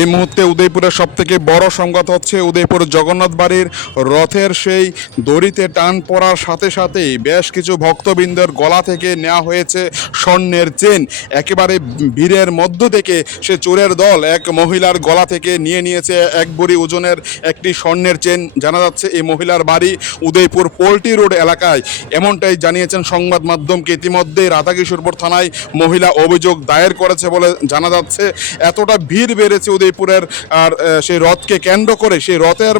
এই মুহূর্তে উদয়পুরের সব থেকে বড় সংবাদ হচ্ছে উদয়পুর জগন্নাথ বাড়ির রথের সেই দড়িতে টান পড়ার সাথে সাথেই বেশ কিছু ভক্তবৃন্দের গলা থেকে নেওয়া হয়েছে স্বর্ণের চেন। একেবারে ভিড়ের মধ্য থেকে সে চোরের দল এক মহিলার গলা থেকে নিয়ে নিয়েছে এক বুড়ি ওজনের একটি স্বর্ণের চেন। জানা যাচ্ছে এই মহিলার বাড়ি উদয়পুর পোল্ট্রি রোড এলাকায়। এমনটাই জানিয়েছেন সংবাদ মাধ্যমকে ইতিমধ্যে রাধাকিশোরপুর থানায় মহিলা অভিযোগ দায়ের করেছে বলে জানা যাচ্ছে। এতটা ভিড় বেড়েছে উদয়পুরের আর সেই রথকে কেন্দ্র করে সেই রথের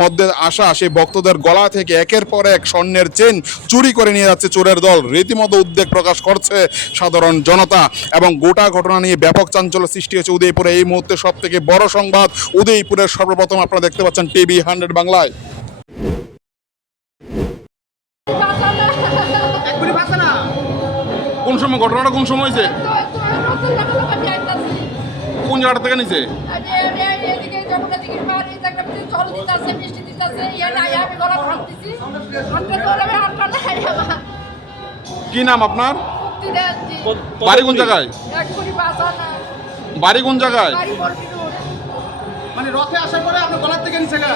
মধ্যে আসা সেই ভক্তদের গলা থেকে একের পর এক স্বর্ণের চেন চুরি করে নিয়ে যাচ্ছে চোরের দল। রীতিমতো উদ্বেগ প্রকাশ করছে সাধারণ জনতা এবং গোটা ঘটনা নিয়ে ব্যাপক চাঞ্চল্য সৃষ্টি হয়েছে উদয়পুরে। এই মুহূর্তে সব থেকে বড় সংবাদ উদয়পুরের সর্বপ্রথম আপনারা দেখতে পাচ্ছেন টিভি হান্ড্রেড বাংলায়। কোন সময়, ঘটনাটা কোন সময় হয়েছে? জায়গাটা থেকে নিছে? কি নাম আপনার? বাড়ি কোন জায়গায়? বাড়ি কোন জায়গায়? মানে রথে আসার পরে আপনার গলার থেকে নিচে গা?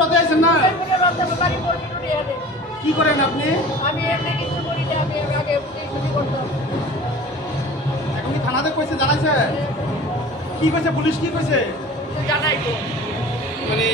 রথে আছেন না? কি করেন আপনি? আমি কইছে জানাইছে? কি কইছে পুলিশ কি কইছে? জানাই মানে